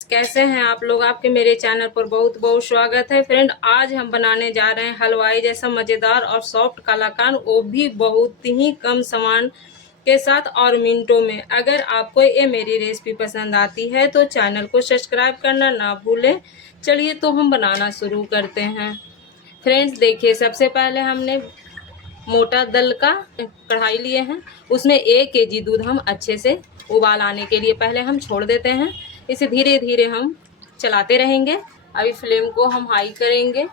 कैसे हैं आप लोग। आपके मेरे चैनल पर बहुत बहुत स्वागत है। फ्रेंड, आज हम बनाने जा रहे हैं हलवाई जैसा मज़ेदार और सॉफ्ट कलाकंद, वो भी बहुत ही कम सामान के साथ और मिनटों में। अगर आपको ये मेरी रेसिपी पसंद आती है तो चैनल को सब्सक्राइब करना ना भूलें। चलिए तो हम बनाना शुरू करते हैं। फ्रेंड्स देखिए, सबसे पहले हमने मोटा दल का कढ़ाई लिए हैं। उसमें 1 केजी दूध हम अच्छे से उबाल आने के लिए पहले हम छोड़ देते हैं। इसे धीरे धीरे हम चलाते रहेंगे। अभी फ्लेम को हम हाई करेंगे।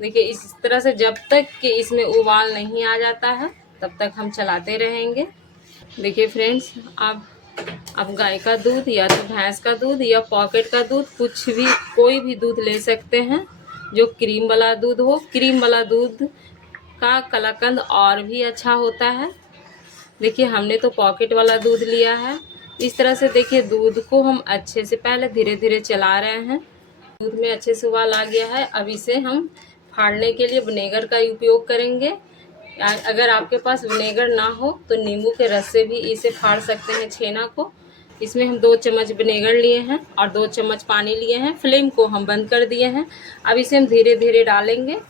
देखिए, इस तरह से जब तक कि इसमें उबाल नहीं आ जाता है तब तक हम चलाते रहेंगे। देखिए फ्रेंड्स, आप गाय का दूध या तो भैंस का दूध या पॉकेट का दूध, कुछ भी कोई भी दूध ले सकते हैं जो क्रीम वाला दूध हो। क्रीम वाला दूध का कलाकंद और भी अच्छा होता है। देखिए, हमने तो पॉकेट वाला दूध लिया है। इस तरह से देखिए, दूध को हम अच्छे से पहले धीरे धीरे चला रहे हैं। दूध में अच्छे से उबाल आ गया है। अब इसे हम फाड़ने के लिए विनेगर का उपयोग करेंगे। अगर आपके पास विनेगर ना हो तो नींबू के रस से भी इसे फाड़ सकते हैं छेना को। इसमें हम 2 चम्मच विनेगर लिए हैं और 2 चम्मच पानी लिए हैं। फ्लेम को हम बंद कर दिए हैं। अब इसे हम धीरे धीरे डालेंगे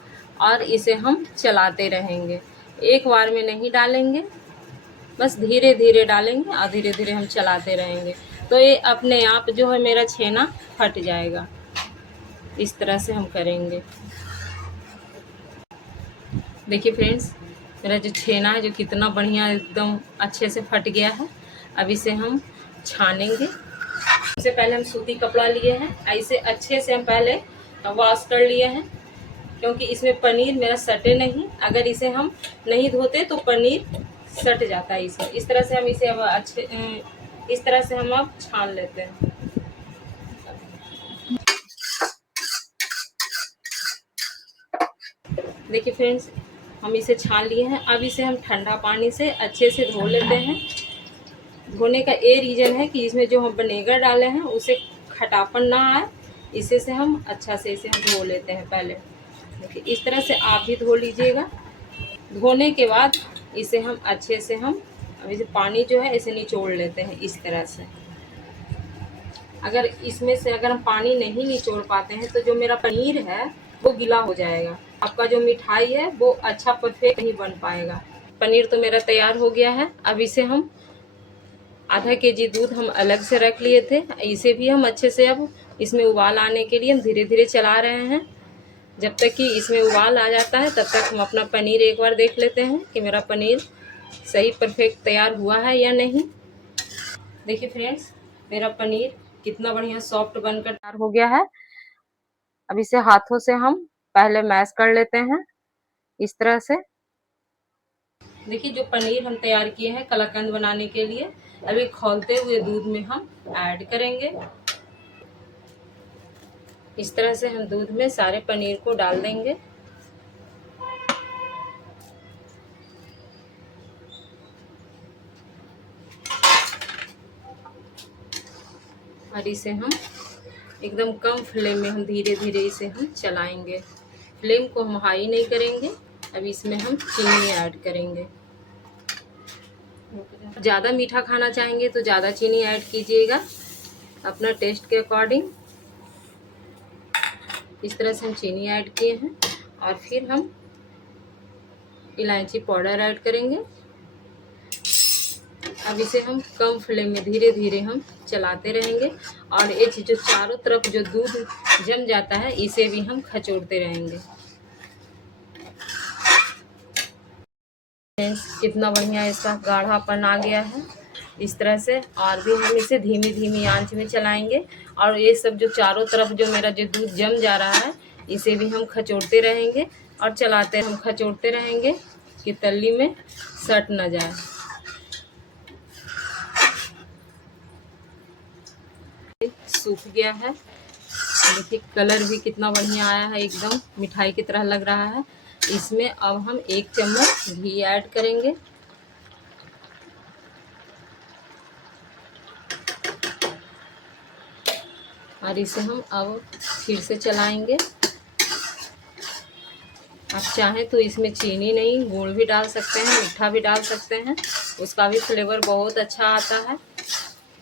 और इसे हम चलाते रहेंगे। एक बार में नहीं डालेंगे, बस धीरे धीरे डालेंगे और धीरे धीरे हम चलाते रहेंगे। तो ये अपने आप जो है मेरा छेना फट जाएगा। इस तरह से हम करेंगे। देखिए फ्रेंड्स, मेरा जो छेना है जो कितना बढ़िया एकदम अच्छे से फट गया है। अब इसे हम छानेंगे। सबसे पहले हम सूती कपड़ा लिए हैं। ऐसे अच्छे से हम पहले वॉश कर लिए हैं, क्योंकि इसमें पनीर मेरा सटे नहीं। अगर इसे हम नहीं धोते तो पनीर सट जाता है इसमें। इस तरह से हम इसे अब इस तरह से हम अब छान लेते हैं। देखिए फ्रेंड्स, हम इसे छान लिए हैं। अब इसे हम ठंडा पानी से अच्छे से धो लेते हैं। धोने का ये रीज़न है कि इसमें जो हम विनेगर डाले हैं उसे खटापन ना आए। इसे से हम अच्छा से इसे हम धो लेते हैं पहले। देखिए, इस तरह से आप भी धो लीजिएगा। धोने के बाद इसे हम अच्छे से हम अब इसे पानी जो है इसे निचोड़ लेते हैं इस तरह से। अगर इसमें से अगर हम पानी नहीं निचोड़ पाते हैं तो जो मेरा पनीर है वो गीला हो जाएगा। आपका जो मिठाई है वो अच्छा परफेक्ट नहीं बन पाएगा। पनीर तो मेरा तैयार हो गया है। अब इसे हम आधा केजी दूध हम अलग से रख लिए थे। इसे भी हम अच्छे से अब इसमें उबाल आने के लिए हम धीरे धीरे चला रहे हैं। जब तक कि इसमें उबाल आ जाता है तब तक हम अपना पनीर एक बार देख लेते हैं कि मेरा पनीर सही परफेक्ट तैयार हुआ है या नहीं। देखिए फ्रेंड्स, मेरा पनीर कितना बढ़िया सॉफ्ट बनकर तैयार हो गया है। अब इसे हाथों से हम पहले मैश कर लेते हैं इस तरह से। देखिए, जो पनीर हम तैयार किए हैं कलाकंद बनाने के लिए, अभी खौलते हुए दूध में हम ऐड करेंगे। इस तरह से हम दूध में सारे पनीर को डाल देंगे। और इसे हम एकदम कम फ्लेम में हम धीरे धीरे इसे हम चलाएंगे। फ्लेम को हम हाई नहीं करेंगे। अब इसमें हम चीनी ऐड करेंगे। ज़्यादा मीठा खाना चाहेंगे तो ज़्यादा चीनी ऐड कीजिएगा अपना टेस्ट के अकॉर्डिंग। इस तरह से हम चीनी ऐड किए हैं और फिर हम इलायची पाउडर ऐड करेंगे। अब इसे हम कम फ्लेम में धीरे धीरे हम चलाते रहेंगे और ये जो चारों तरफ जो दूध जम जाता है इसे भी हम खचोड़ते रहेंगे। कितना बढ़िया इसका गाढ़ापन आ गया है इस तरह से। और भी हम इसे धीमी धीमी आंच में चलाएंगे और ये सब जो चारों तरफ जो मेरा जो दूध जम जा रहा है इसे भी हम खचोड़ते रहेंगे और चलाते हम खचोड़ते रहेंगे कि तल्ली में सट न जाए। सूख गया है। देखिए, कलर भी कितना बढ़िया आया है, एकदम मिठाई की तरह लग रहा है। इसमें अब हम 1 चम्मच घी ऐड करेंगे। और इसे हम अब फिर से चलाएंगे। आप चाहें तो इसमें चीनी नहीं, गुड़ भी डाल सकते हैं, मीठा भी डाल सकते हैं, उसका भी फ्लेवर बहुत अच्छा आता है।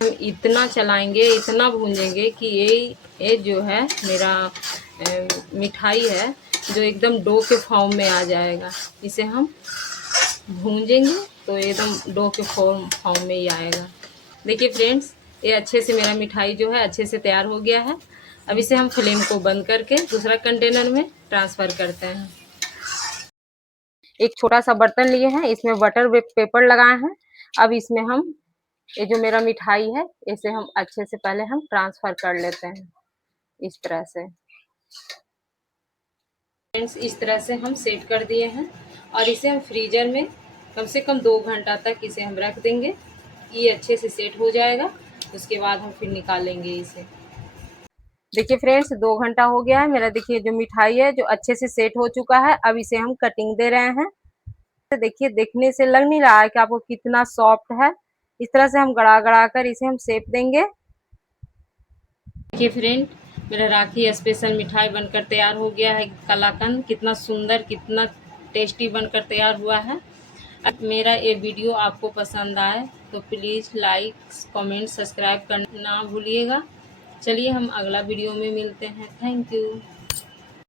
हम इतना चलाएंगे, इतना भूंजेंगे कि ये जो है मेरा मिठाई है जो एकदम डो के फॉर्म में आ जाएगा। इसे हम भूंजेंगे तो एकदम डो के फॉर्म में ही आएगा। देखिए फ्रेंड्स, ये अच्छे से मेरा मिठाई जो है अच्छे से तैयार हो गया है। अब इसे हम फ्लेम को बंद करके दूसरा कंटेनर में ट्रांसफ़र करते हैं। एक छोटा सा बर्तन लिए हैं, इसमें बटर पेपर लगाए हैं। अब इसमें हम ये जो मेरा मिठाई है इसे हम अच्छे से पहले हम ट्रांसफ़र कर लेते हैं इस तरह से। फ्रेंड्स, इस तरह से हम सेट कर दिए हैं और इसे हम फ्रीज़र में कम से कम 2 घंटा तक इसे हम रख देंगे। ये अच्छे से सेट हो जाएगा, उसके बाद हम फिर निकालेंगे इसे। देखिए फ्रेंड्स, 2 घंटा हो गया है मेरा। देखिए जो मिठाई है जो अच्छे से सेट हो चुका है। अब इसे हम कटिंग दे रहे हैं। देखिए, देखने से लग नहीं रहा है कि आपको कितना सॉफ्ट है। इस तरह से हम गड़ा कर इसे हम शेप देंगे। देखिए फ्रेंड, मेरा राखी स्पेशल मिठाई बनकर तैयार हो गया है। कलाकंद कितना सुंदर, कितना टेस्टी बनकर तैयार हुआ है। अब मेरा ये वीडियो आपको पसंद आए तो प्लीज़ लाइक, कमेंट, सब्सक्राइब करना ना भूलिएगा। चलिए हम अगला वीडियो में मिलते हैं। Thank you.